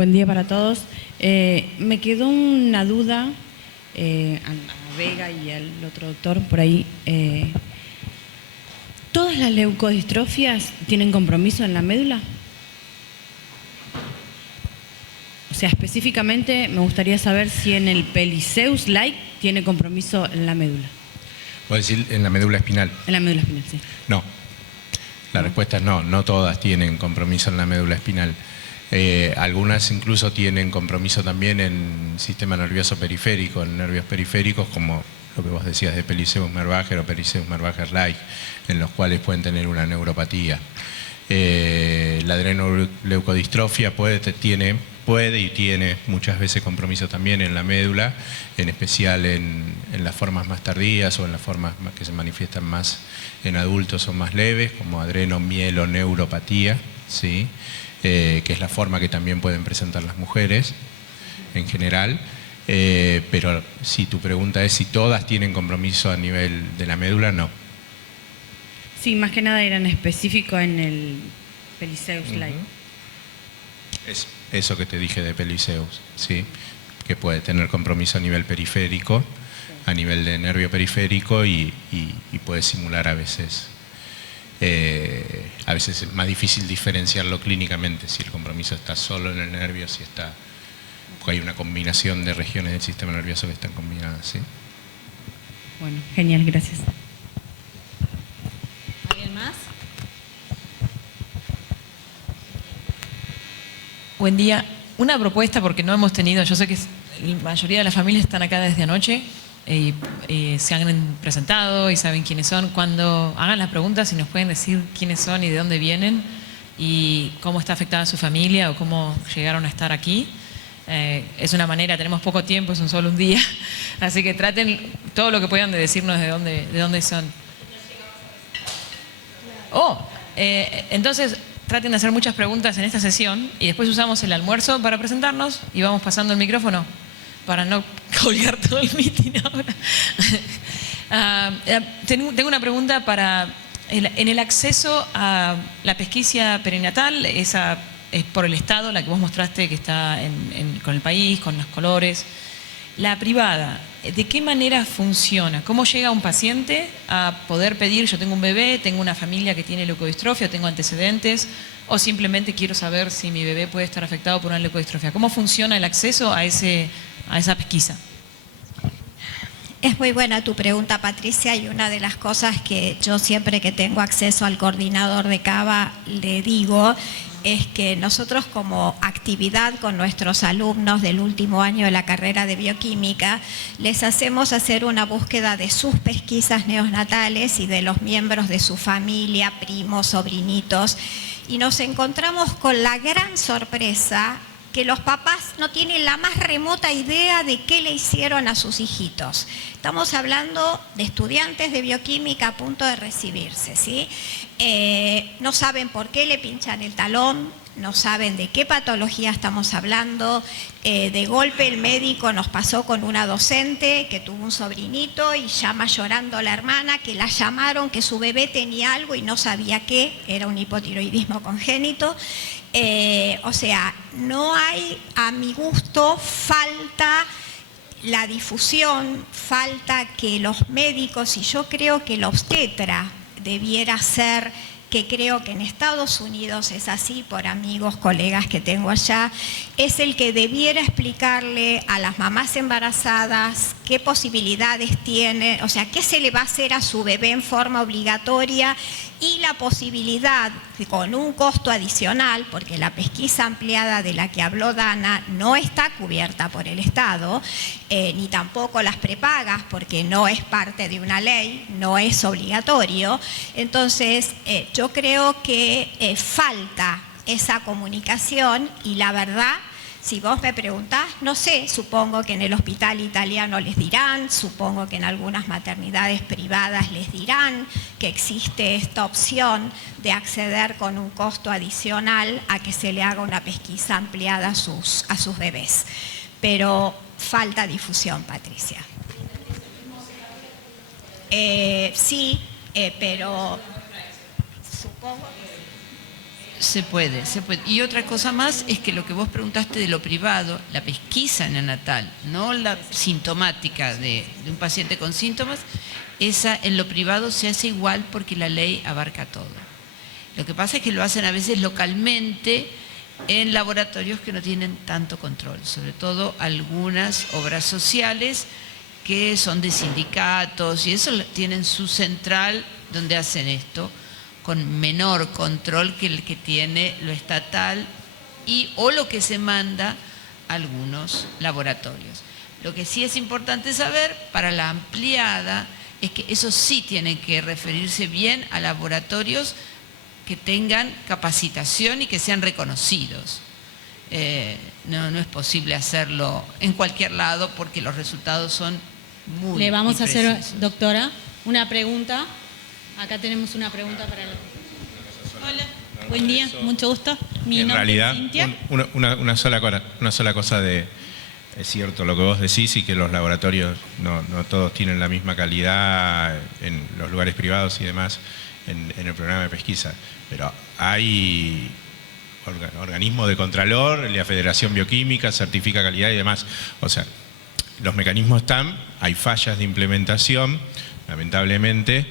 Buen día para todos. Me quedó una duda, a Vega y al otro doctor por ahí. ¿Todas las leucodistrofias tienen compromiso en la médula? O sea, específicamente me gustaría saber si en el Pelizaeus-like tiene compromiso en la médula. ¿Puedo decir en la médula espinal? En la médula espinal, sí. No. La respuesta es no, no todas tienen compromiso en la médula espinal. Algunas incluso tienen compromiso también en sistema nervioso periférico, en nervios periféricos, como lo que vos decías de Pelizaeus-Merbacher o Pelizaeus-Merbacher-like, en los cuales pueden tener una neuropatía. La adrenoleucodistrofia puede y tiene muchas veces compromiso también en la médula, en especial en las formas más tardías o en las formas que se manifiestan más en adultos o más leves, como adrenomieloneuropatía, ¿sí? Que es la forma que también pueden presentar las mujeres en general. Pero si tu pregunta es si todas tienen compromiso a nivel de la médula, no. Sí, más que nada era en específico en el Pelizaeus-like. Es eso que te dije de Pelizaeus, ¿sí? Que puede tener compromiso a nivel periférico, a nivel de nervio periférico y puede simular a veces. A veces es más difícil diferenciarlo clínicamente, si el compromiso está solo en el nervio, si está, porque hay una combinación de regiones del sistema nervioso que están combinadas, ¿sí? Bueno, genial, gracias. ¿Alguien más? Buen día. Una propuesta, porque no hemos tenido, yo sé que la mayoría de las familias están acá desde anoche y se han presentado y saben quiénes son. Cuando hagan las preguntas, si nos pueden decir quiénes son y de dónde vienen y cómo está afectada su familia o cómo llegaron a estar aquí. Es una manera, tenemos poco tiempo, es solo un día, así que traten todo lo que puedan de decirnos de dónde son. Entonces traten de hacer muchas preguntas en esta sesión y después usamos el almuerzo para presentarnos y vamos pasando el micrófono para no colgar todo el meeting ahora. Tengo una pregunta para en el acceso a la pesquisa perinatal, esa es por el Estado, la que vos mostraste que está con el país, con los colores. La privada, ¿de qué manera funciona? ¿Cómo llega un paciente a poder pedir, yo tengo un bebé, tengo una familia que tiene leucodistrofia, tengo antecedentes, o simplemente quiero saber si mi bebé puede estar afectado por una leucodistrofia? ¿Cómo funciona el acceso a esa pesquisa? Es muy buena tu pregunta, Patricia, y una de las cosas que yo siempre que tengo acceso al coordinador de CABA le digo es que nosotros como actividad con nuestros alumnos del último año de la carrera de bioquímica les hacemos hacer una búsqueda de sus pesquisas neonatales y de los miembros de su familia, primos, sobrinitos, y nos encontramos con la gran sorpresa que los papás no tienen la más remota idea de qué le hicieron a sus hijitos. Estamos hablando de estudiantes de bioquímica a punto de recibirse, ¿sí? No saben por qué le pinchan el talón, no saben de qué patología estamos hablando. De golpe el médico nos pasó con una docente que tuvo un sobrinito y llama llorando a la hermana que la llamaron que su bebé tenía algo y no sabía qué, era un hipotiroidismo congénito. O sea, no hay, a mi gusto, falta la difusión, falta que los médicos, y yo creo que el obstetra debiera ser, que creo que en Estados Unidos es así por amigos, colegas que tengo allá, es el que debiera explicarle a las mamás embarazadas qué posibilidades tiene, o sea, qué se le va a hacer a su bebé en forma obligatoria y la posibilidad, con un costo adicional, porque la pesquisa ampliada de la que habló Dana no está cubierta por el Estado, ni tampoco las prepagas, porque no es parte de una ley, no es obligatorio. Entonces, yo creo que falta esa comunicación y la verdad, si vos me preguntás, no sé, supongo que en el hospital italiano les dirán, supongo que en algunas maternidades privadas les dirán que existe esta opción de acceder con un costo adicional a que se le haga una pesquisa ampliada a sus bebés. Pero falta difusión, Patricia. Sí, pero supongo que Se puede. Y otra cosa más es que lo que vos preguntaste de lo privado, la pesquisa neonatal, no la sintomática de un paciente con síntomas, esa en lo privado se hace igual porque la ley abarca todo. Lo que pasa es que lo hacen a veces localmente en laboratorios que no tienen tanto control, sobre todo algunas obras sociales que son de sindicatos y eso tienen su central donde hacen esto, con menor control que el que tiene lo estatal o lo que se manda a algunos laboratorios. Lo que sí es importante saber para la ampliada es que eso sí tiene que referirse bien a laboratorios que tengan capacitación y que sean reconocidos. No es posible hacerlo en cualquier lado porque los resultados son muy Le vamos a hacer, imprecisos. doctora, una pregunta. Acá tenemos una pregunta para la... Hola, buen día, mucho gusto. Mi En nombre realidad, es Cintia. una sola cosa de... Es cierto lo que vos decís y que los laboratorios no todos tienen la misma calidad en los lugares privados y demás en el programa de pesquisa, pero hay organismos de contralor, la Federación Bioquímica certifica calidad y demás. O sea, los mecanismos están, hay fallas de implementación, lamentablemente,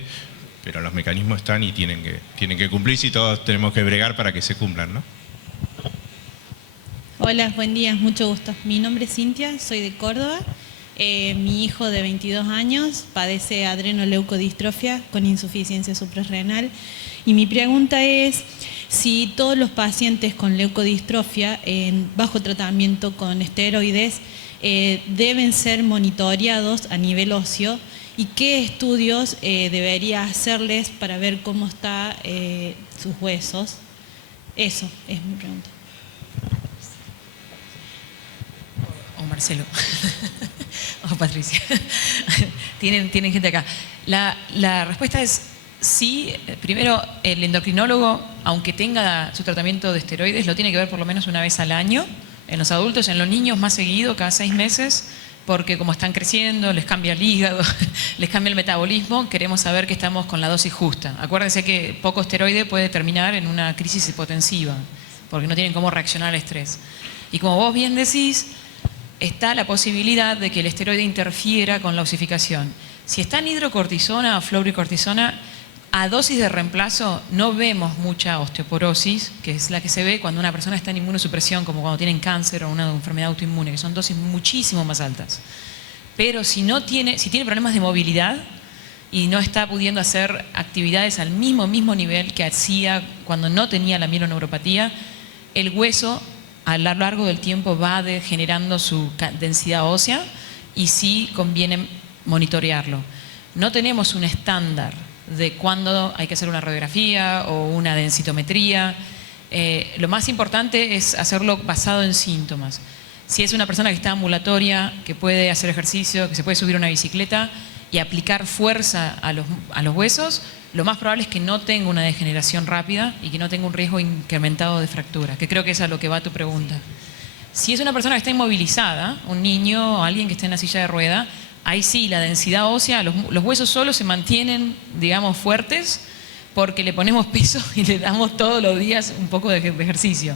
pero los mecanismos están y tienen que cumplirse y todos tenemos que bregar para que se cumplan, ¿no? Hola, buen día, mucho gusto. Mi nombre es Cintia, soy de Córdoba. Mi hijo de 22 años padece adrenoleucodistrofia con insuficiencia suprarrenal. Y mi pregunta es si todos los pacientes con leucodistrofia bajo tratamiento con esteroides deben ser monitoreados a nivel óseo y qué estudios debería hacerles para ver cómo están sus huesos. Eso es mi pregunta. O Marcelo, o Patricia. Tienen gente acá. La respuesta es sí. Primero, el endocrinólogo, aunque tenga su tratamiento de esteroides, lo tiene que ver por lo menos una vez al año. En los adultos, en los niños más seguido, cada 6 meses, porque como están creciendo, les cambia el hígado, les cambia el metabolismo, queremos saber que estamos con la dosis justa. Acuérdense que poco esteroide puede terminar en una crisis hipotensiva, porque no tienen cómo reaccionar al estrés. Y como vos bien decís, está la posibilidad de que el esteroide interfiera con la osificación. Si está en hidrocortisona o fluorocortisona, a dosis de reemplazo no vemos mucha osteoporosis, que es la que se ve cuando una persona está en inmunosupresión, como cuando tienen cáncer o una enfermedad autoinmune, que son dosis muchísimo más altas. Pero si tiene problemas de movilidad y no está pudiendo hacer actividades al mismo nivel que hacía cuando no tenía la mieloneuropatía, el hueso a lo largo del tiempo va degenerando su densidad ósea y sí conviene monitorearlo. No tenemos un estándar de cuándo hay que hacer una radiografía o una densitometría. Lo más importante es hacerlo basado en síntomas. Si es una persona que está ambulatoria, que puede hacer ejercicio, que se puede subir a una bicicleta y aplicar fuerza a los huesos, lo más probable es que no tenga una degeneración rápida y que no tenga un riesgo incrementado de fractura, que creo que es a lo que va tu pregunta. Si es una persona que está inmovilizada, un niño o alguien que está en una silla de rueda, ahí sí, la densidad ósea, los huesos solos se mantienen, digamos, fuertes porque le ponemos peso y le damos todos los días un poco de ejercicio.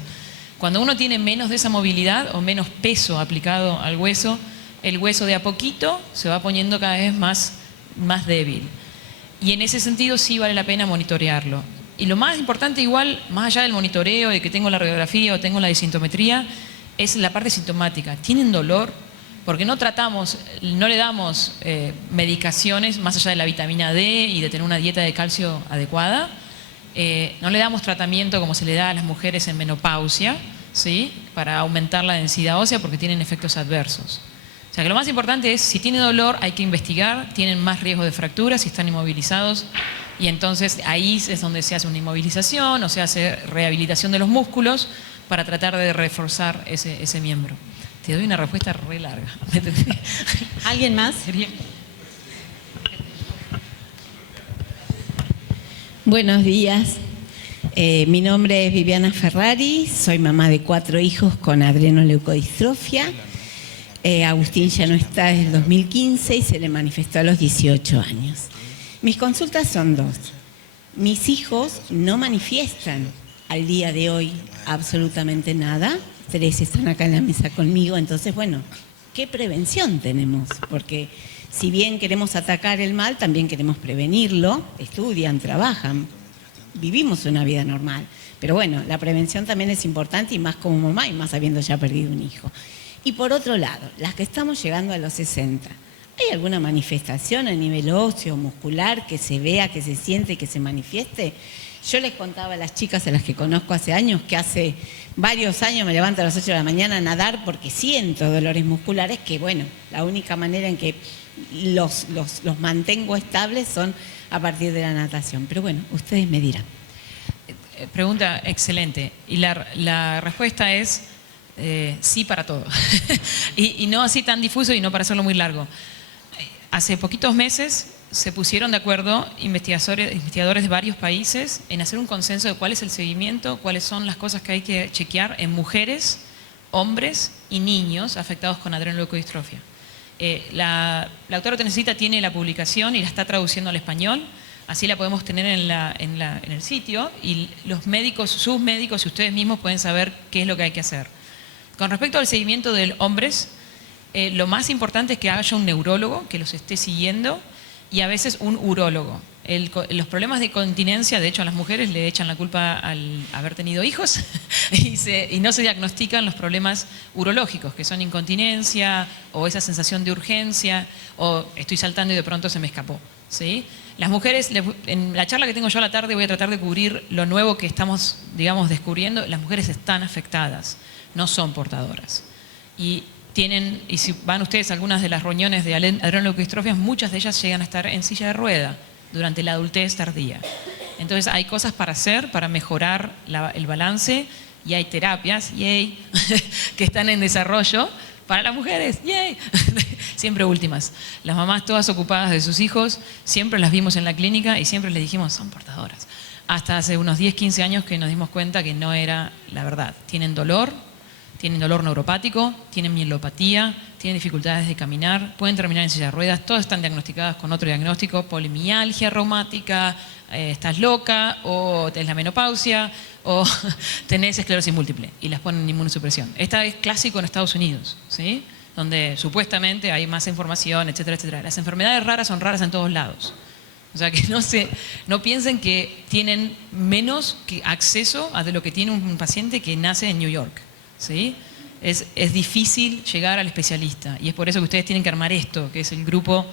Cuando uno tiene menos de esa movilidad o menos peso aplicado al hueso, el hueso de a poquito se va poniendo cada vez más débil. Y en ese sentido sí vale la pena monitorearlo. Y lo más importante igual, más allá del monitoreo, de que tengo la radiografía o tengo la desintometría, es la parte sintomática. ¿Tienen dolor? Porque no le damos medicaciones más allá de la vitamina D y de tener una dieta de calcio adecuada. No le damos tratamiento como se le da a las mujeres en menopausia, ¿sí? Para aumentar la densidad ósea porque tienen efectos adversos. O sea que lo más importante es, si tiene dolor hay que investigar, tienen más riesgo de fracturas si están inmovilizados y entonces ahí es donde se hace una inmovilización o se hace rehabilitación de los músculos para tratar de reforzar ese miembro. Te doy una respuesta re larga. ¿Alguien más? Buenos días. Mi nombre es Viviana Ferrari, soy mamá de 4 hijos con adrenoleucodistrofia. Agustín ya no está desde el 2015 y se le manifestó a los 18 años. Mis consultas son 2. Mis hijos no manifiestan al día de hoy absolutamente nada. 3 están acá en la mesa conmigo, entonces bueno, ¿qué prevención tenemos? Porque si bien queremos atacar el mal, también queremos prevenirlo, estudian, trabajan, vivimos una vida normal. Pero bueno, la prevención también es importante y más como mamá y más habiendo ya perdido un hijo. Y por otro lado, las que estamos llegando a los 60, ¿hay alguna manifestación a nivel óseo, muscular, que se vea, que se siente, que se manifieste? Yo les contaba a las chicas a las que conozco hace años que hace varios años me levanto a las 8 de la mañana a nadar porque siento dolores musculares que, bueno, la única manera en que los mantengo estables son a partir de la natación. Pero bueno, ustedes me dirán. Pregunta excelente. Y la respuesta es sí para todo. y no así tan difuso y no para hacerlo muy largo. Hace poquitos meses se pusieron de acuerdo investigadores de varios países en hacer un consenso de cuál es el seguimiento, cuáles son las cosas que hay que chequear en mujeres, hombres y niños afectados con adrenoleucodistrofia. La doctora Tenesita tiene la publicación y la está traduciendo al español, así la podemos tener en el sitio y los médicos, sus médicos y ustedes mismos pueden saber qué es lo que hay que hacer. Con respecto al seguimiento de hombres, lo más importante es que haya un neurólogo que los esté siguiendo y a veces un urólogo. Los problemas de continencia, de hecho a las mujeres le echan la culpa al haber tenido hijos y no se diagnostican los problemas urológicos, que son incontinencia o esa sensación de urgencia o estoy saltando y de pronto se me escapó, ¿sí? Las mujeres, en la charla que tengo yo a la tarde voy a tratar de cubrir lo nuevo que estamos, digamos, descubriendo. Las mujeres están afectadas, no son portadoras. Y si van ustedes a algunas de las reuniones de adrenoleucodistrofias, muchas de ellas llegan a estar en silla de rueda durante la adultez tardía. Entonces hay cosas para hacer, para mejorar el balance, y hay terapias, yay, que están en desarrollo para las mujeres, yay, siempre últimas. Las mamás todas ocupadas de sus hijos, siempre las vimos en la clínica y siempre les dijimos, son portadoras. Hasta hace unos 10, 15 años que nos dimos cuenta que no era la verdad. Tienen dolor neuropático, tienen mielopatía, tienen dificultades de caminar, pueden terminar en silla de ruedas, todas están diagnosticadas con otro diagnóstico, polimialgia reumática, estás loca, o tenés la menopausia, o tenés esclerosis múltiple, y las ponen en inmunosupresión. Esta es clásico en Estados Unidos, ¿sí? Donde supuestamente hay más información, etcétera, etcétera. Las enfermedades raras son raras en todos lados. O sea, que no piensen que tienen menos acceso a de lo que tiene un paciente que nace en New York, ¿sí? Es difícil llegar al especialista y es por eso que ustedes tienen que armar esto, que es el grupo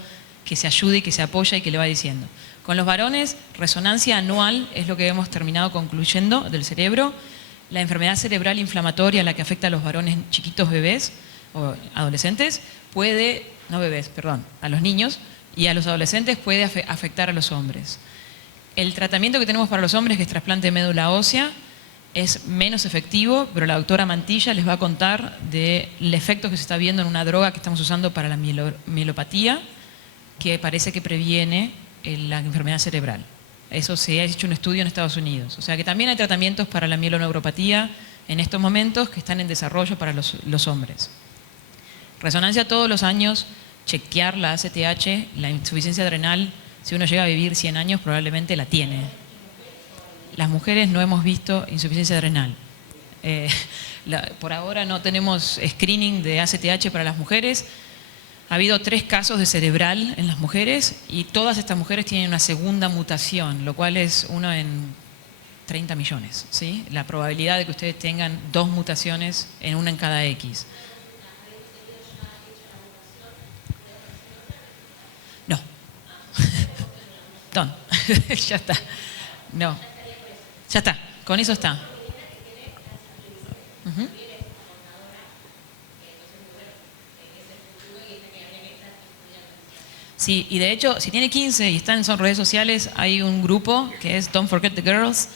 que se ayude y que se apoya y que le va diciendo. Con los varones, resonancia anual es lo que hemos terminado concluyendo del cerebro. La enfermedad cerebral inflamatoria, la que afecta a los varones chiquitos bebés o adolescentes, a los niños y a los adolescentes puede afectar a los hombres. El tratamiento que tenemos para los hombres, que es trasplante de médula ósea, es menos efectivo, pero la doctora Mantilla les va a contar del efecto que se está viendo en una droga que estamos usando para la mielopatía, que parece que previene la enfermedad cerebral. Eso se ha hecho un estudio en Estados Unidos. O sea que también hay tratamientos para la mieloneuropatía en estos momentos que están en desarrollo para los hombres. Resonancia todos los años, chequear la ACTH, la insuficiencia adrenal, si uno llega a vivir 100 años probablemente la tiene. Las mujeres no hemos visto insuficiencia adrenal. Por ahora no tenemos screening de ACTH para las mujeres. Ha habido 3 casos de cerebral en las mujeres y todas estas mujeres tienen una segunda mutación, lo cual es 1 en 30 millones. ¿Sí? La probabilidad de que ustedes tengan 2 mutaciones en una en cada X. No. Don. Ya está. No. Ya está. Con eso está. Uh-huh. Sí, y de hecho, si tiene 15 y está en redes sociales, hay un grupo que es Don't Forget the Girls.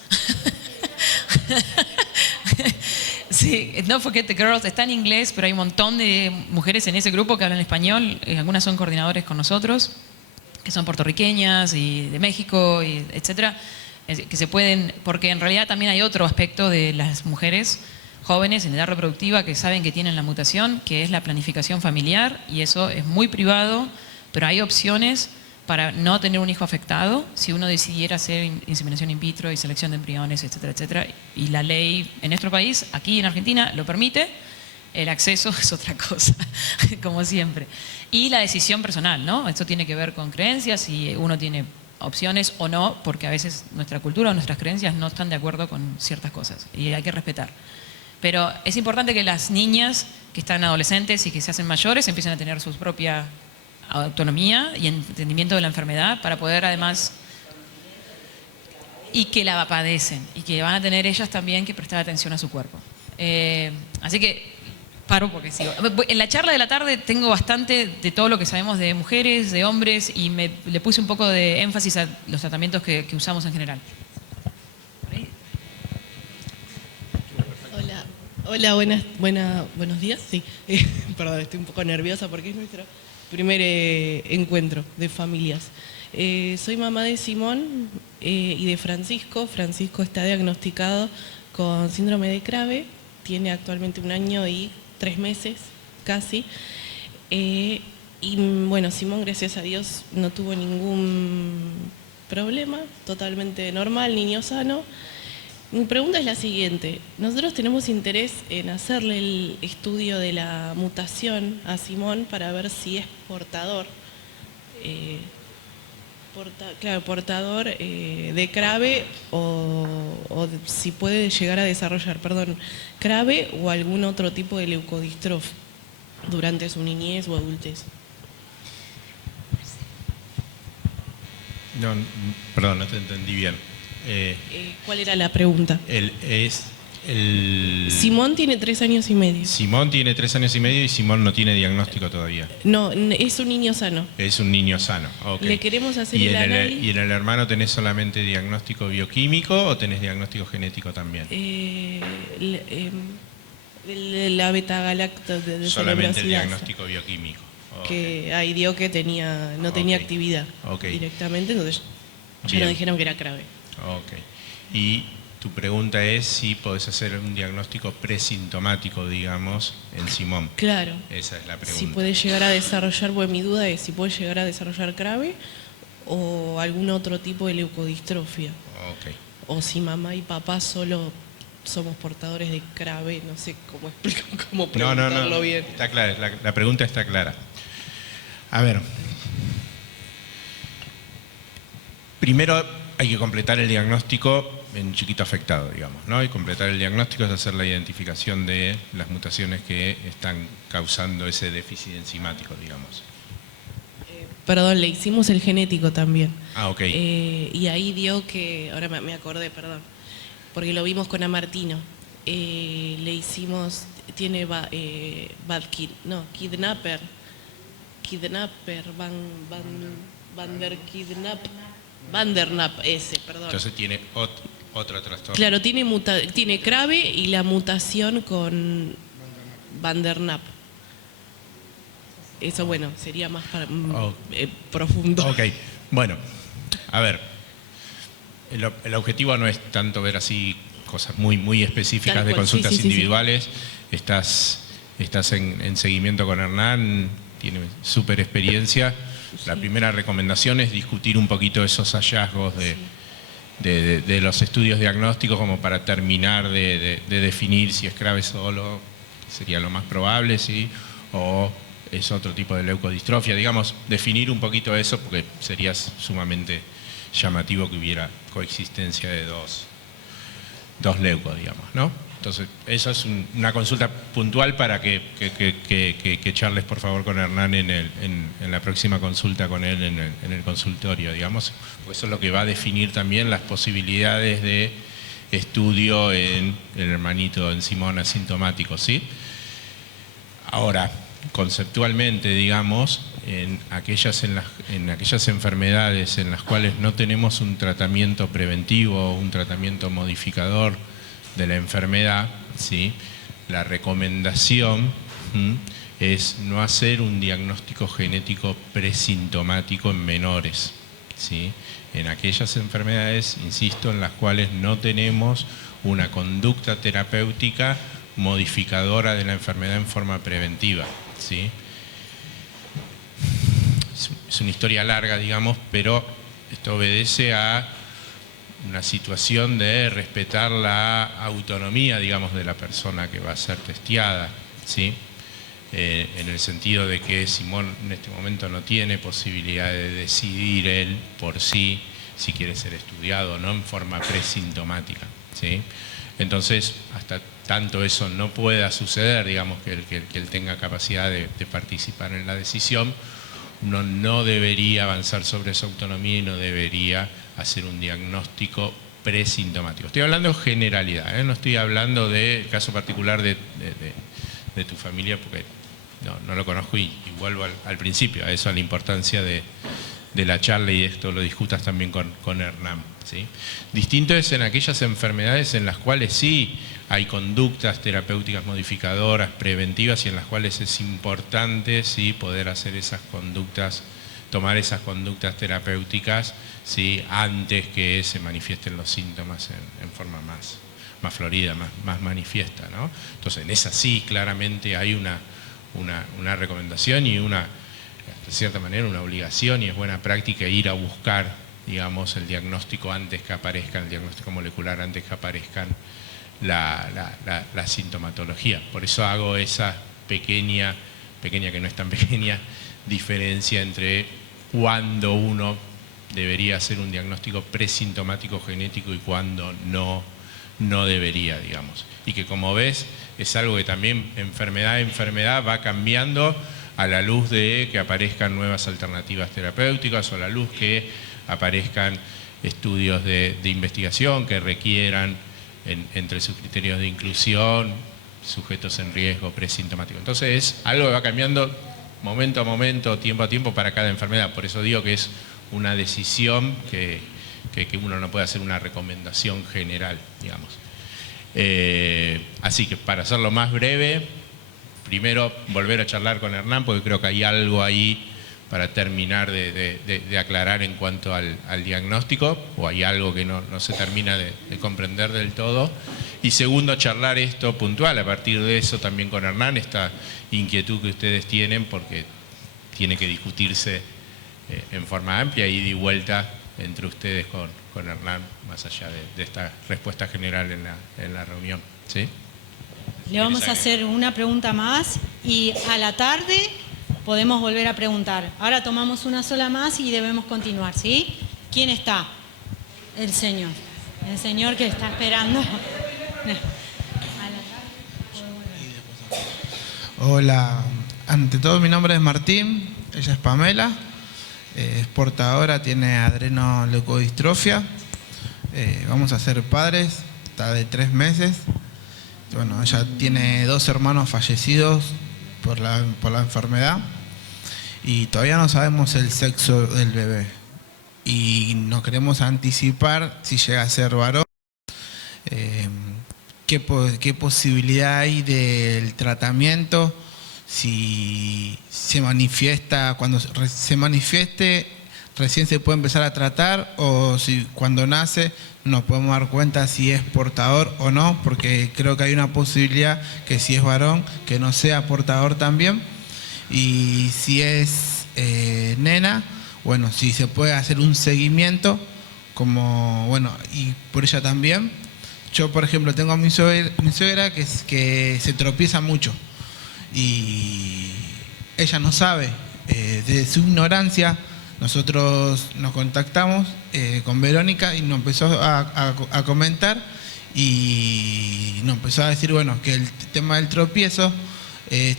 Sí, Don't Forget the Girls está en inglés, pero hay un montón de mujeres en ese grupo que hablan español. Algunas son coordinadores con nosotros, que son puertorriqueñas y de México, y etcétera, que se pueden, porque en realidad también hay otro aspecto de las mujeres jóvenes en edad reproductiva que saben que tienen la mutación, que es la planificación familiar, y eso es muy privado. Pero hay opciones para no tener un hijo afectado si uno decidiera hacer inseminación in vitro y selección de embriones, etcétera, etcétera. Y la ley en nuestro país, aquí en Argentina, lo permite. El acceso es otra cosa, como siempre. Y la decisión personal, ¿no? Esto tiene que ver con creencias, si uno tiene opciones o no, porque a veces nuestra cultura o nuestras creencias no están de acuerdo con ciertas cosas y hay que respetar. Pero es importante que las niñas que están adolescentes y que se hacen mayores empiecen a tener su propia autonomía y entendimiento de la enfermedad para poder además, y que la padecen y que van a tener ellas también que prestar atención a su cuerpo. Así que paro porque sigo. En la charla de la tarde tengo bastante de todo lo que sabemos de mujeres, de hombres y le puse un poco de énfasis a los tratamientos que usamos en general. Hola, buenos días. Sí, perdón, estoy un poco nerviosa porque es nuestro primer encuentro de familias. Soy mamá de Simón y de Francisco. Francisco está diagnosticado con síndrome de Krabbe, tiene actualmente 1 año y 3 meses casi. Y bueno, Simón, gracias a Dios, no tuvo ningún problema, totalmente normal, niño sano. Mi pregunta es la siguiente: nosotros tenemos interés en hacerle el estudio de la mutación a Simón para ver si es portador, portador de Krabbe o si puede llegar a desarrollar, Krabbe o algún otro tipo de leucodistrofia durante su niñez o adultez. No, perdón, no te entendí bien. ¿Cuál era la pregunta? Simón tiene 3 años y medio. Simón tiene 3 años y medio y Simón no tiene diagnóstico todavía. No, es un niño sano. Es un niño sano, ok. Le queremos hacer ¿Y el análisis. ¿Y en el hermano tenés solamente diagnóstico bioquímico o tenés diagnóstico genético también? La beta-galactosidasa. Solamente el diagnóstico bioquímico. Que ahí dio que no tenía actividad directamente, entonces ya nos dijeron que era Krabbe. Ok. Y tu pregunta es si podés hacer un diagnóstico presintomático, digamos, en Simón. Claro. Esa es la pregunta. Si puede llegar a desarrollar, bueno, mi duda es si puede llegar a desarrollar Krabbe o algún otro tipo de leucodistrofia. Ok. O si mamá y papá solo somos portadores de Krabbe, no sé cómo preguntarlo bien. Está clara, la pregunta está clara. A ver. Primero hay que completar el diagnóstico en chiquito afectado, digamos, ¿no? Y completar el diagnóstico es hacer la identificación de las mutaciones que están causando ese déficit enzimático, digamos. Perdón, le hicimos el genético también. Ah, ok. Y ahí dio que, ahora me acordé, perdón, porque lo vimos con Amartino. Le hicimos, tiene Vandernap, ese, perdón. Entonces tiene otro trastorno. Claro, tiene Krabbe y la mutación con Vandernap. Eso, bueno, sería más profundo. Ok, bueno, a ver, el objetivo no es tanto ver así cosas muy específicas de consultas individuales. Sí. Estás en seguimiento con Hernán, tiene súper experiencia. La primera recomendación es discutir un poquito esos hallazgos de los estudios diagnósticos como para terminar de definir si es Krabbe solo, sería lo más probable, ¿sí? O es otro tipo de leucodistrofia. Digamos, definir un poquito eso porque sería sumamente llamativo que hubiera coexistencia de dos leucos, digamos, ¿no? Entonces, eso es una consulta puntual para que charles, por favor, con Hernán en la próxima consulta con él en el consultorio, digamos. Porque eso es lo que va a definir también las posibilidades de estudio en el hermanito en Simón asintomático, ¿sí? Ahora, conceptualmente, digamos, en aquellas enfermedades en las cuales no tenemos un tratamiento preventivo o un tratamiento modificador de la enfermedad, ¿sí? La recomendación es no hacer un diagnóstico genético presintomático en menores, ¿sí? En aquellas enfermedades, insisto, en las cuales no tenemos una conducta terapéutica modificadora de la enfermedad en forma preventiva, ¿sí? es una historia larga, digamos, pero esto obedece a una situación de respetar la autonomía, digamos, de la persona que va a ser testeada, ¿sí? En el sentido de que Simón en este momento no tiene posibilidad de decidir él por sí si quiere ser estudiado o no en forma presintomática, ¿sí? Entonces, hasta tanto eso no pueda suceder, digamos, que él tenga capacidad de participar en la decisión, uno no debería avanzar sobre su autonomía y no debería hacer un diagnóstico presintomático. Estoy hablando de generalidad, no estoy hablando del caso particular de tu familia, porque no lo conozco y vuelvo al principio, a eso, a la importancia de la charla, y esto lo discutas también con Hernán, ¿sí? Distinto es en aquellas enfermedades en las cuales sí hay conductas terapéuticas modificadoras, preventivas, y en las cuales es importante, ¿sí?, poder hacer esas conductas, tomar esas conductas terapéuticas, ¿sí?, antes que se manifiesten los síntomas en forma más florida, más manifiesta, ¿no? Entonces, en esa sí claramente hay una recomendación y de cierta manera una obligación, y es buena práctica ir a buscar, digamos, el diagnóstico antes que aparezca, el diagnóstico molecular antes que aparezcan la sintomatología. Por eso hago esa pequeña que no es tan pequeña, diferencia entre cuándo uno debería hacer un diagnóstico presintomático genético y cuándo no debería, digamos. Y que, como ves, es algo que también enfermedad a enfermedad va cambiando a la luz de que aparezcan nuevas alternativas terapéuticas o a la luz que aparezcan estudios de investigación que requieran entre sus criterios de inclusión sujetos en riesgo presintomático. Entonces es algo que va cambiando momento a momento, tiempo a tiempo para cada enfermedad. Por eso digo que es una decisión que uno no puede hacer una recomendación general, digamos. Así que, para hacerlo más breve, primero volver a charlar con Hernán, porque creo que hay algo ahí para terminar de aclarar en cuanto al diagnóstico, o hay algo que no se termina de comprender del todo. Y segundo, charlar esto puntual, a partir de eso también con Hernán, esta inquietud que ustedes tienen, porque tiene que discutirse en forma amplia, ida y vuelta entre ustedes con Hernán, más allá de esta respuesta general en la reunión, ¿sí? Le vamos a hacer una pregunta más y a la tarde podemos volver a preguntar. Ahora tomamos una sola más y debemos continuar, ¿sí? ¿Quién está? El señor. El señor que está esperando. Hola, ante todo mi nombre es Martín, ella es Pamela, es portadora, tiene adrenoleucodistrofia, vamos a ser padres, está de 3 meses. Bueno, ella tiene 2 hermanos fallecidos por la enfermedad y todavía no sabemos el sexo del bebé y no queremos anticipar si llega a ser varón. ¿Qué posibilidad hay del tratamiento? Si se manifiesta, cuando se manifieste recién se puede empezar a tratar, o si cuando nace nos podemos dar cuenta si es portador o no, porque creo que hay una posibilidad que si es varón que no sea portador también, y si es nena, bueno, si se puede hacer un seguimiento, como, bueno, y por ella también. Yo, por ejemplo, tengo a mi suegra que se tropieza mucho y ella no sabe, de su ignorancia. Nosotros nos contactamos con Verónica y nos empezó a comentar y nos empezó a decir, bueno, que el tema del tropiezo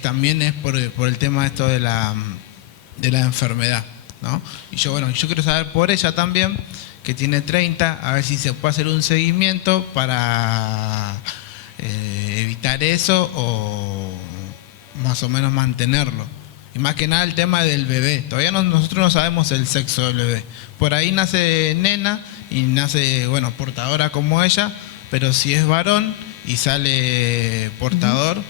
también es por el tema esto de la enfermedad, ¿no? Y yo, bueno, yo quiero saber por ella también, que tiene 30, a ver si se puede hacer un seguimiento para evitar eso o más o menos mantenerlo. Y más que nada el tema del bebé. Todavía nosotros no sabemos el sexo del bebé. Por ahí nace nena y nace, bueno, portadora como ella, pero si es varón y sale portador,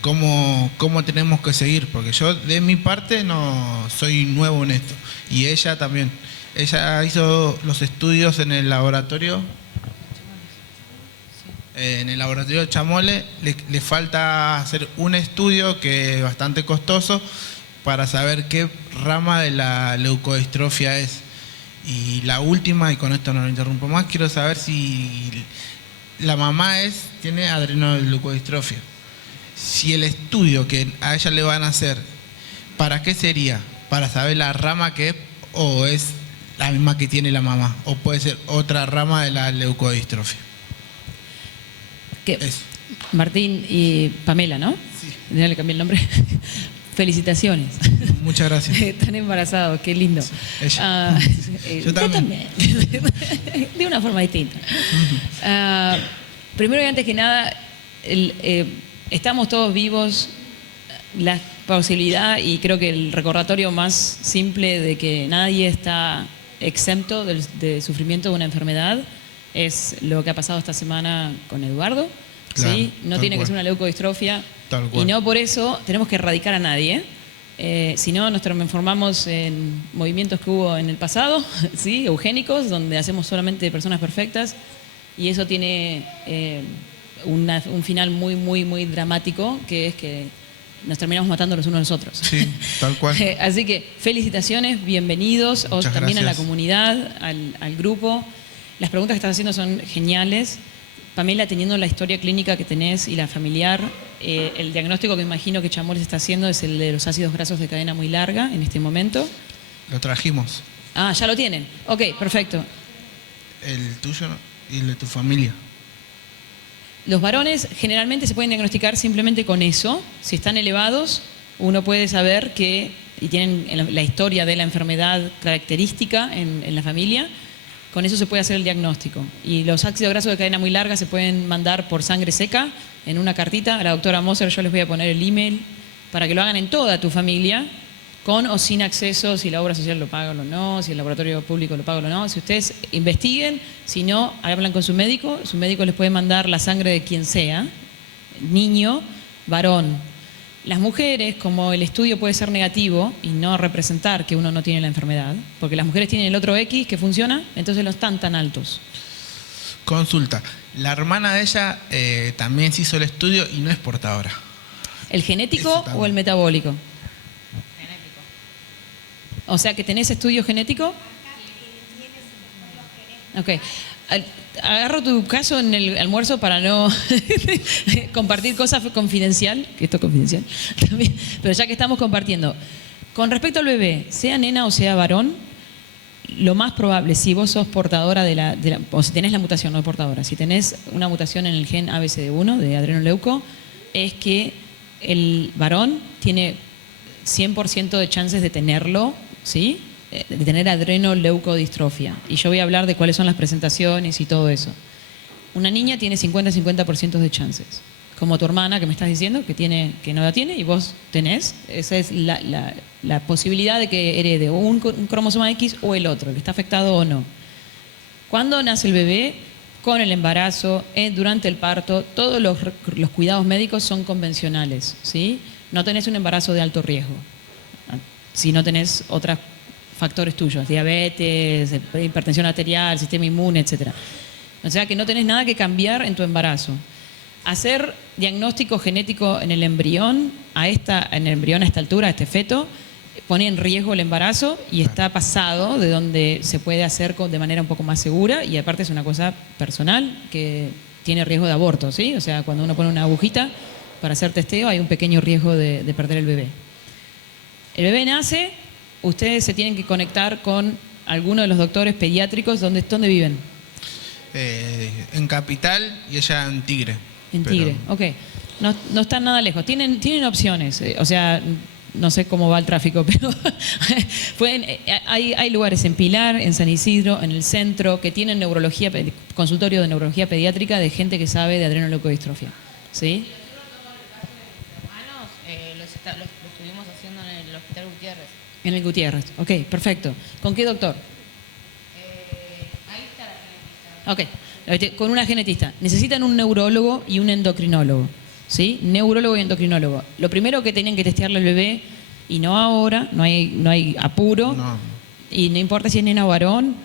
¿cómo tenemos que seguir? Porque yo de mi parte no soy nuevo en esto. Y ella también. Ella hizo los estudios en el laboratorio. En el laboratorio de Chamole le falta hacer un estudio que es bastante costoso, para saber qué rama de la leucodistrofia es. Y la última, y con esto no lo interrumpo más, quiero saber si la mamá tiene adrenoleucodistrofia. Si el estudio que a ella le van a hacer, ¿para qué sería? ¿Para saber la rama que es o es la misma que tiene la mamá? ¿O puede ser otra rama de la leucodistrofia? Martín y Pamela, ¿no? Sí. Ya le cambié el nombre. Felicitaciones. Muchas gracias. Están embarazados, qué lindo. Sí, ella. Yo también. De una forma distinta. Primero y antes que nada, estamos todos vivos. La posibilidad, y creo que el recordatorio más simple de que nadie está exento de sufrimiento de una enfermedad es lo que ha pasado esta semana con Eduardo. Claro, ¿sí? No tiene que ser una leucodistrofia. Y no por eso tenemos que erradicar a nadie. Si no, nos transformamos en movimientos que hubo en el pasado, ¿sí? Eugénicos, donde hacemos solamente personas perfectas, y eso tiene un final muy, muy, muy dramático, que es que nos terminamos matando los unos a los otros. Sí, tal cual. Así que felicitaciones, bienvenidos también a la comunidad, al grupo. Las preguntas que estás haciendo son geniales. Pamela, teniendo la historia clínica que tenés y la familiar, el diagnóstico que imagino que Chamorro está haciendo es el de los ácidos grasos de cadena muy larga en este momento. Lo trajimos. Ah, ya lo tienen. Ok, perfecto. El tuyo y el de tu familia. Los varones generalmente se pueden diagnosticar simplemente con eso. Si están elevados, uno puede saber que, y tienen la historia de la enfermedad característica en la familia, con eso se puede hacer el diagnóstico. Y los ácidos grasos de cadena muy larga se pueden mandar por sangre seca en una cartita. A la doctora Moser yo les voy a poner el email para que lo hagan en toda tu familia, con o sin acceso, si la obra social lo paga o no, si el laboratorio público lo paga o no. Si ustedes investiguen, si no, hablan con su médico les puede mandar la sangre de quien sea, niño, varón. Las mujeres, como el estudio puede ser negativo y no representar que uno no tiene la enfermedad, porque las mujeres tienen el otro X que funciona, entonces no están tan altos. Consulta. La hermana de ella también se hizo el estudio y no es portadora. ¿El genético o el metabólico? Genético. O sea, que tenés estudio genético. Ok. Agarro tu caso en el almuerzo para no compartir cosas confidencial, que esto es confidencial también, pero ya que estamos compartiendo. Con respecto al bebé, sea nena o sea varón, lo más probable, si vos sos portadora o si tenés la mutación, no portadora, si tenés una mutación en el gen ABCD1 de adrenoleuco, es que el varón tiene 100% de chances de tenerlo, ¿sí? De tener adrenoleucodistrofia. Y yo voy a hablar de cuáles son las presentaciones y todo eso. Una niña tiene 50% de chances. Como tu hermana que me estás diciendo, que no la tiene y vos tenés. Esa es la posibilidad de que herede un cromosoma X o el otro, que está afectado o no. Cuando nace el bebé, con el embarazo, durante el parto, todos los cuidados médicos son convencionales, ¿sí? No tenés un embarazo de alto riesgo. Si no tenés otras factores tuyos, diabetes, hipertensión arterial, sistema inmune, etc. O sea que no tenés nada que cambiar en tu embarazo. Hacer diagnóstico genético en el embrión a esta altura, a este feto, pone en riesgo el embarazo y está pasado de donde se puede hacer de manera un poco más segura, y aparte es una cosa personal que tiene riesgo de aborto, ¿sí? O sea, cuando uno pone una agujita para hacer testeo hay un pequeño riesgo de perder el bebé. El bebé nace. Ustedes se tienen que conectar con alguno de los doctores pediátricos. ¿Dónde viven? En Capital y ella en Tigre. En Tigre, ok. No están nada lejos. Tienen opciones. O sea, no sé cómo va el tráfico, pero hay lugares en Pilar, en San Isidro, en el centro, que tienen consultorio de neurología pediátrica de gente que sabe de adrenoleucodistrofia. ¿Sí? Lo estuvimos haciendo en el Hospital Gutiérrez. En el Gutiérrez, ok, perfecto. ¿Con qué doctor? Ahí está la genetista. Ok, con una genetista. Necesitan un neurólogo y un endocrinólogo, ¿sí? Neurólogo y endocrinólogo. Lo primero que tienen que testearle al bebé, y no ahora, no hay apuro, no. Y no importa si es nena o varón,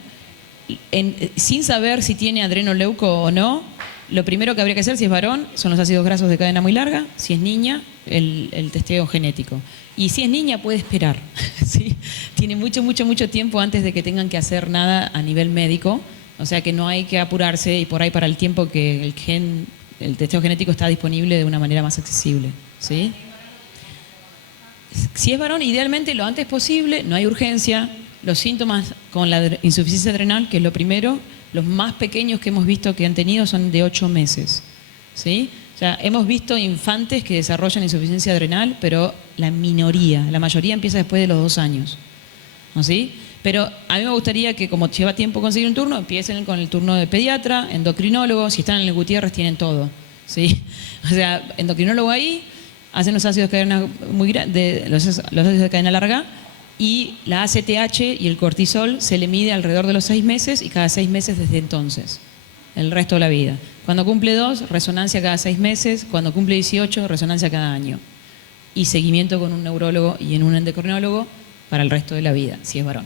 sin saber si tiene adrenoleuco o no, lo primero que habría que hacer, si es varón, son los ácidos grasos de cadena muy larga. Si es niña, el testeo genético. Y si es niña, puede esperar. ¿Sí? Tiene mucho tiempo antes de que tengan que hacer nada a nivel médico. O sea que no hay que apurarse y por ahí para el tiempo que el testeo genético está disponible de una manera más accesible. ¿Sí? Si es varón, idealmente lo antes posible, no hay urgencia. Los síntomas con la insuficiencia adrenal, que es lo primero, los más pequeños que hemos visto que han tenido son de 8 meses. ¿Sí? O sea, hemos visto infantes que desarrollan insuficiencia adrenal, pero la mayoría empieza después de los 2 años. ¿No? ¿Sí? Pero a mí me gustaría que, como lleva tiempo conseguir un turno, empiecen con el turno de pediatra, endocrinólogo. Si están en el Gutiérrez, tienen todo. ¿Sí? O sea, endocrinólogo ahí, hacen los ácidos de cadena muy grandes, los ácidos de cadena larga, y la ACTH y el cortisol se le mide alrededor de los 6 meses y cada 6 meses desde entonces, el resto de la vida. Cuando cumple 2, resonancia cada 6 meses. Cuando cumple 18, resonancia cada año. Y seguimiento con un neurólogo y en un endocrinólogo para el resto de la vida, si es varón.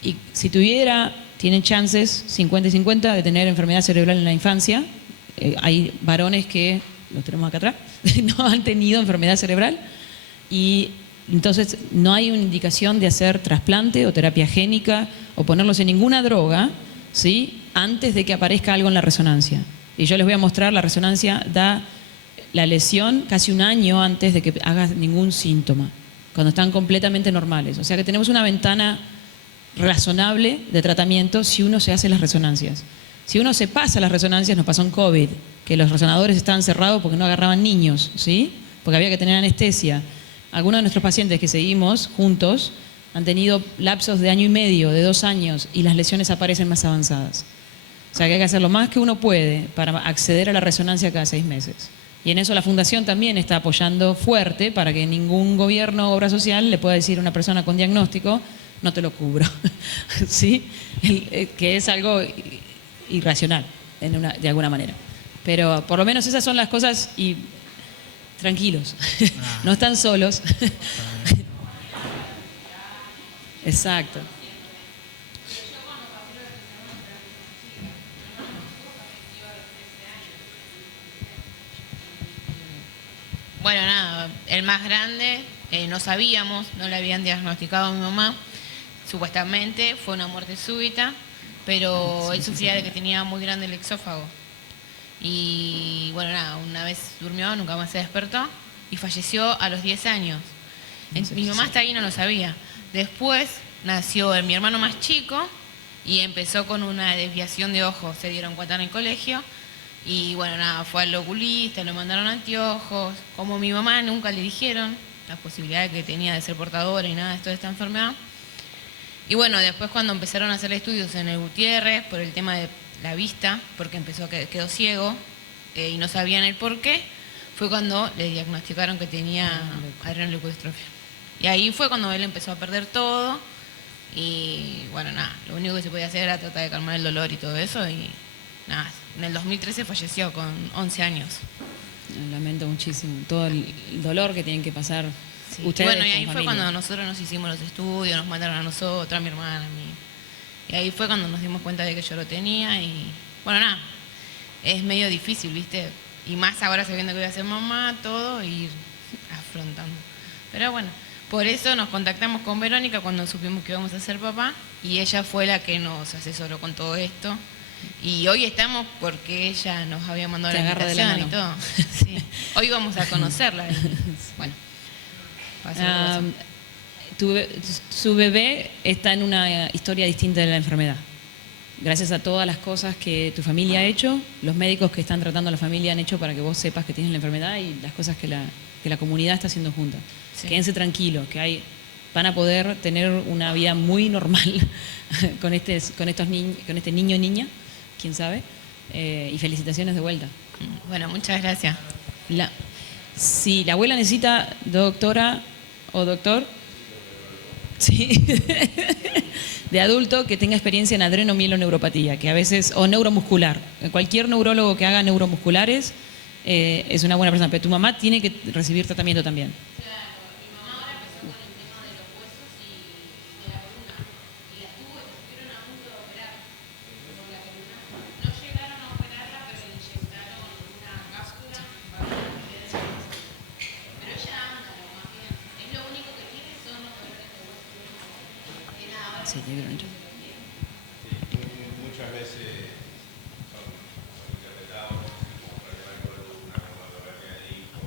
Y si tienen chances 50 y 50 de tener enfermedad cerebral en la infancia. Hay varones que, los tenemos acá atrás, no han tenido enfermedad cerebral y entonces no hay una indicación de hacer trasplante o terapia génica o ponerlos en ninguna droga, ¿sí? Antes de que aparezca algo en la resonancia. Y yo les voy a mostrar, la resonancia da la lesión casi un año antes de que hagas ningún síntoma, cuando están completamente normales. O sea que tenemos una ventana razonable de tratamiento si uno se hace las resonancias. Si uno se pasa las resonancias, nos pasó en COVID, que los resonadores estaban cerrados porque no agarraban niños, ¿sí? Porque había que tener anestesia. Algunos de nuestros pacientes que seguimos juntos han tenido lapsos de 1 año y medio, de 2 años, y las lesiones aparecen más avanzadas. O sea que hay que hacer lo más que uno puede para acceder a la resonancia cada 6 meses. Y en eso la Fundación también está apoyando fuerte para que ningún gobierno o obra social le pueda decir a una persona con diagnóstico, no te lo cubro. ¿Sí? Que es algo irracional, de alguna manera. Pero por lo menos esas son las cosas y tranquilos, no están solos. Exacto. Bueno, nada, el más grande, no sabíamos, no le habían diagnosticado a mi mamá. Supuestamente fue una muerte súbita, pero él sufría de que tenía muy grande el exófago. Y bueno, nada, una vez durmió, nunca más se despertó y falleció a los 10 años. Mi mamá hasta ahí no lo sabía. Después nació mi hermano más chico y empezó con una desviación de ojos. Se dieron cuenta en el colegio y bueno, nada, fue al oculista, lo mandaron anteojos. Como mi mamá nunca le dijeron las posibilidades que tenía de ser portadora y nada de toda esta enfermedad. Y bueno, después cuando empezaron a hacer estudios en el Gutiérrez por el tema de la vista, porque quedó ciego y no sabían el por qué, fue cuando le diagnosticaron que tenía adrenoleucodistrofia. Y ahí fue cuando él empezó a perder todo y bueno, nada, lo único que se podía hacer era tratar de calmar el dolor y todo eso y nada, en el 2013 falleció con 11 años. Lamento muchísimo todo el dolor que tienen que pasar. Sí. Ustedes, bueno, y ahí con fue familia. cuando nosotros nos hicimos los estudios, nos mandaron a nosotros, a mi hermana, a mí. Y ahí fue cuando nos dimos cuenta de que yo lo tenía y bueno, nada, es medio difícil, ¿viste? Y más ahora sabiendo que voy a ser mamá, todo, ir afrontando. Pero bueno, por eso nos contactamos con Verónica cuando supimos que íbamos a ser papá y ella fue la que nos asesoró con todo esto. Y hoy estamos porque ella nos había mandado la invitación y todo. Sí. Hoy vamos a conocerla. Y, bueno, su bebé está en una historia distinta de la enfermedad. Gracias a todas las cosas que tu familia ha hecho, los médicos que están tratando a la familia han hecho para que vos sepas que tienes la enfermedad y las cosas que la comunidad está haciendo junta. Sí. Quédense tranquilos, que van a poder tener una vida muy normal con este niño o niña, quién sabe, y felicitaciones de vuelta. Bueno, muchas gracias. Si la abuela necesita doctora o doctor, sí, de adulto que tenga experiencia en adrenomieloneuropatía, que a veces, o neuromuscular. Cualquier neurólogo que haga neuromusculares es una buena persona, pero tu mamá tiene que recibir tratamiento también. Sí, yo creo. Muchas veces son interpretados como problema de columna, como dolor de disco,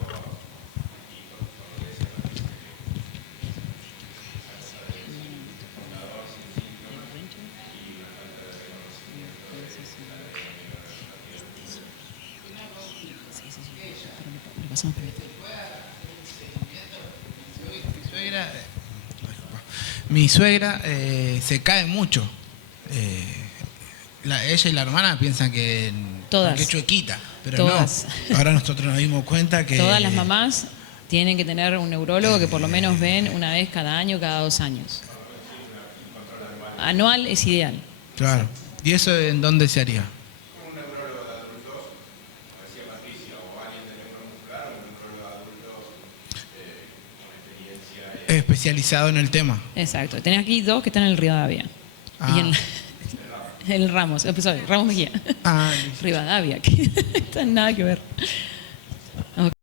y con lo que es el fundador sin síntomas y una falta de reconocimiento de la Lo pasamos por esto. Mi suegra se cae mucho. Ella y la hermana piensan que Todas. es chuequita, pero Todas. no. Ahora nosotros nos dimos cuenta que Todas las mamás tienen que tener un neurólogo que por lo menos ven una vez cada año, cada 2 años. Anual es ideal. Claro. ¿Y eso en dónde se haría? un neurólogo de adultos, como decía Patricia, o alguien de neuromuscular, o un neurólogo de adultos con experiencia Especializado en el tema. Exacto. Tenés aquí 2 que están en el Rivadavia. Ah. Y en el Ramos, sorry, Ramos Mejía. Ah, Rivadavia, que no nada que ver.